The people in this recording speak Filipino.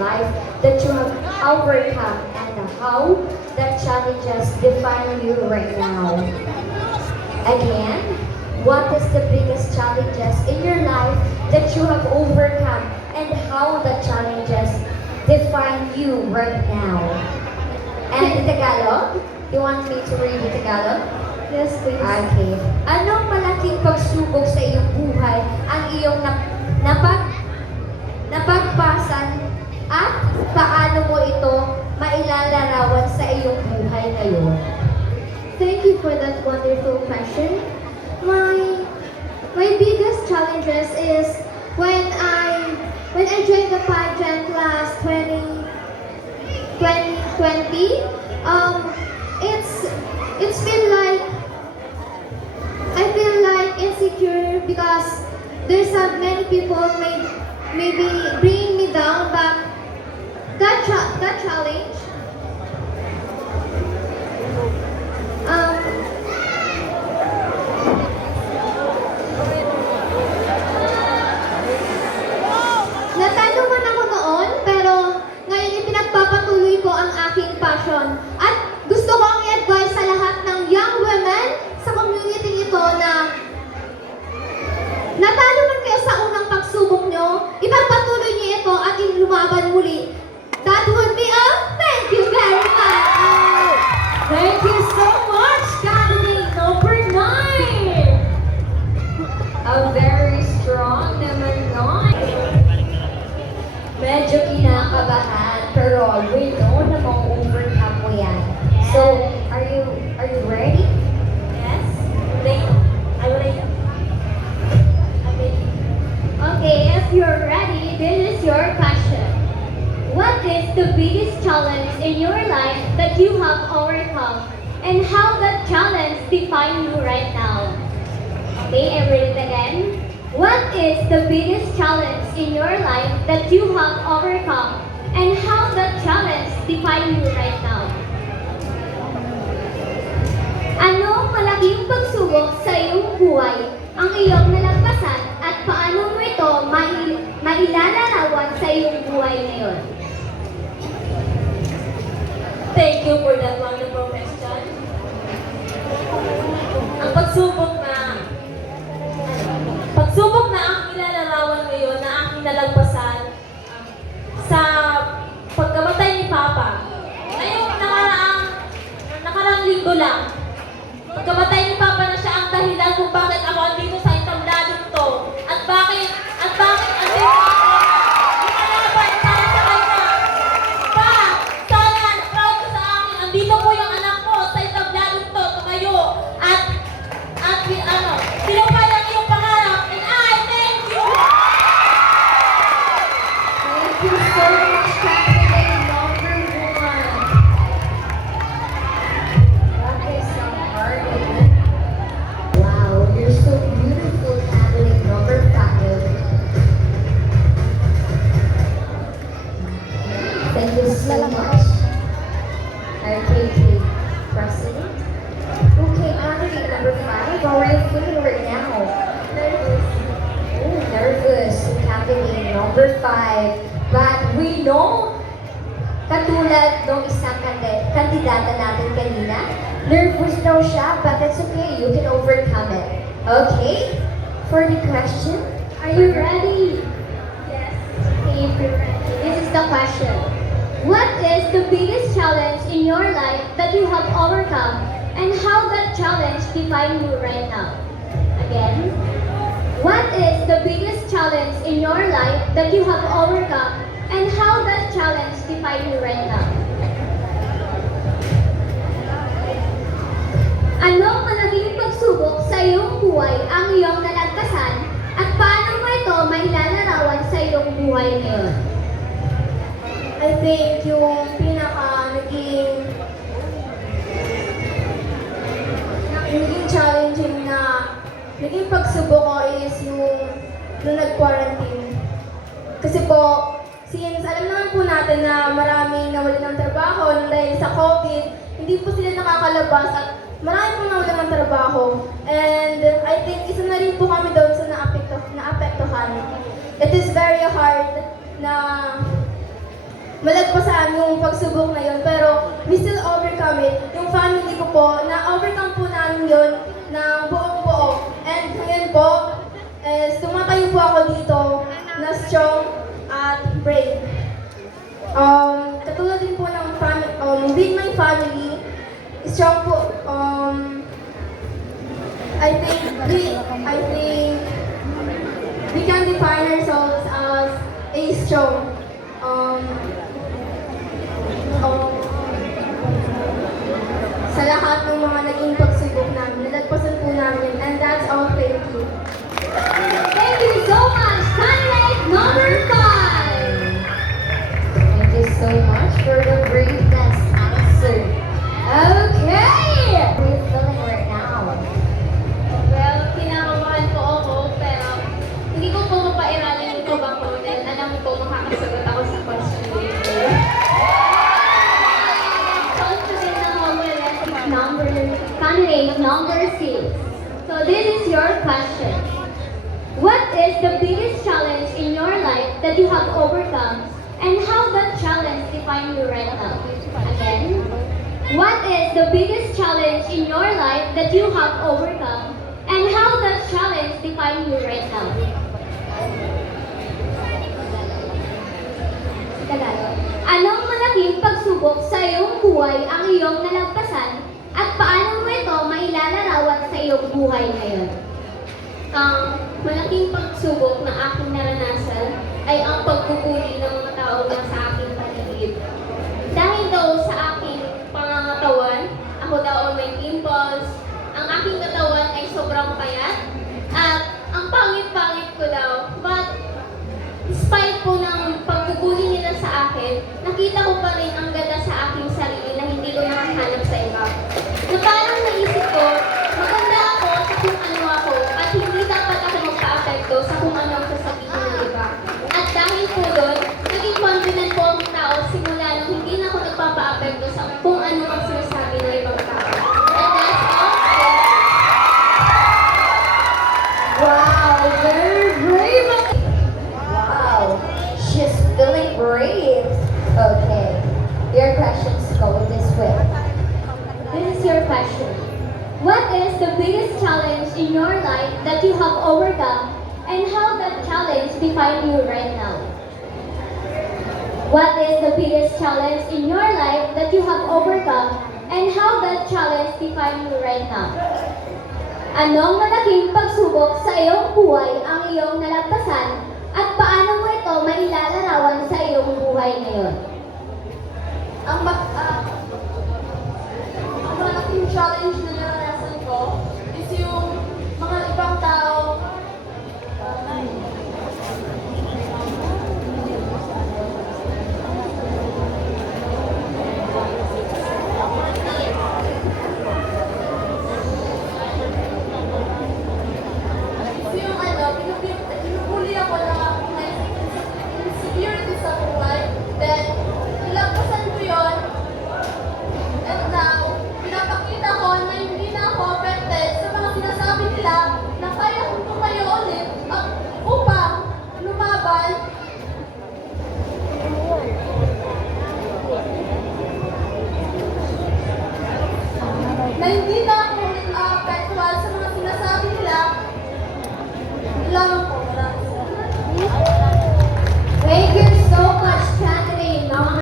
life that you have overcome and how that challenges define you right now. Again, what is the biggest challenges in your life that you have overcome and how the challenges define you right now? And in Tagalog, you want me to read in Tagalog? Yes, please. Okay. Anong malaking pagsubok sa iyong buhay ang iyong napagpasan at paano mo ito mailalarawan sa iyong buhay ngayon? Thank you for that wonderful question. My biggest challenges is when I joined the pageant last 2020. It's feel like I feel like insecure because there's so many people maybe bringing me down, but that challenge um, natalo man ako noon, pero ngayon ipinagpapatuloy ko ang aking passion. At gusto kong i-advise sa lahat ng young women sa community ito na natalo man kayo sa unang pagsubok nyo, ipagpatuloy niyo ito at lumaban muli. That would be all. Thank you very much. Thank you so much, candidate number 9! A very strong naman nun. Medyo kinakabahan, pero we know na ma-overcome mo yan. So, are you ready? Yes. I'm ready. Okay, if you're ready, this is your question. What is the biggest challenge in your life that you have overcome and how that challenge define you right now? Okay, I read it again. What is the biggest challenge in your life that you have overcome and how that challenge define you right now? Ano malaking pagsubok sa iyong buhay ang iyong nalagpasan at paano mo ito mailalarawan sa iyong buhay ngayon? Thank you for that wonderful question. Ang pagsubok na aking ilalarawan ngayon na aking nalagpasan sa pagkamatay ni Papa. Ngayong nakaraang linggo lang. Pagkamatay ni Papa na siya ang dahilan kung bakit ako andito sa entabladong to. At bakit andito ako lumalaban para sa kanya. Pa, sana proud ka sa akin. Andito po yung anak ko sa entabladong to. Tumayo. At pinupay ang iyong pangarap. And I thank you. Thank you so much, candidate number 1. That is so hard. Wow, you're so beautiful, candidate number 5. Thank you so much. RKK President. Okay, candidate number 5. How are you feeling right now? Nervous. Candidate number 5. But we know, katulad ng isang kandidata natin kanina, nervous daw siya, but it's okay. You can overcome it. Okay? For the question, Are you ready? Yes. Okay, if you're ready. This is the question. What is the biggest challenge in your life that you have overcome and how that challenge define you right now? Again. What is the biggest challenge in your life that you have overcome and how that challenge define you right now? Ano ang naging pagsubok sa iyong buhay ang iyong nalagpasan at paano mo ito mailalarawan sa iyong buhay ngayon? I think yung naging challenging na naging pagsubok ko is yung nung nag-quarantine. Kasi po, since alam naman po natin na maraming nawalan ng trabaho dahil sa COVID, hindi po sila nakakalabas at marami po nawalan ng trabaho. And I think isa na rin po kami doon sa naapektuhan. It is very hard na malagpasan yung pagsubok na yun. Pero we still overcome it. Yung family ko po, na-overcome po namin yun ng buong-buo. And ngayon po, tumatayo po ako dito na strong at brave. Katulad din po ng with my family, strong po, I think we can define ourselves as a strong. Sa lahat ng mga naging pagsubok namin, nalagpasan po namin, and that's all. Thank you. Thank you so much, candidate number 5. Thank you so much for the braveness answer. Okay! How are you feeling right now? Well, kinakabahan po ako, pero hindi ko po mapairalan yung kabang ko dahil alam ko makakasagot ako sa question later. Confident na ako candidate number 6. So this is your question. What is the biggest challenge in your life that you have overcome, and how that challenge defines you right now? Again, what is the biggest challenge in your life that you have overcome, and how that challenge defines you right now? Tagalog. Anong malaking pagsubok sa iyong buhay ang iyong nalagpasan, at paano mo ito mailalarawan sa iyong buhay ngayon? Ang malaking pagsubok na aking naranasan ay ang pagbubuli ng mga tao na sa aking paligid. Dahil daw sa aking pangangatawan, ako daw ay may pimples, ang aking katawan ay sobrang payat, at ang pangit-pangit ko daw. But despite po ng pagbubuli nila sa akin, nakita ko pa rin ang ganda sa aking sarili na hindi ko nakahanap sa iba. Na parang naisip ko, maganda ako sa kung ano ako, at hindi dapat ako magpa-apekto sa kung ano ang sasabihin ng iba. At dahil po doon, naging confident po ang tao simula nung hindi na ako nagpapa-apekto sa kung ano ang sinasabi ng ibang tao. And that's all. Wow, very brave! Wow, she's feeling brave. Okay, your questions go this way. This is your question. What is the biggest challenge in your life that you have overcome, and how that challenge defines you right now? What is the biggest challenge in your life that you have overcome, and how that challenge defines you right now? Anong malaking pagsubok sa iyong buhay ang iyong nalagpasan, at paano mo ito mailalarawan sa iyong buhay ngayon?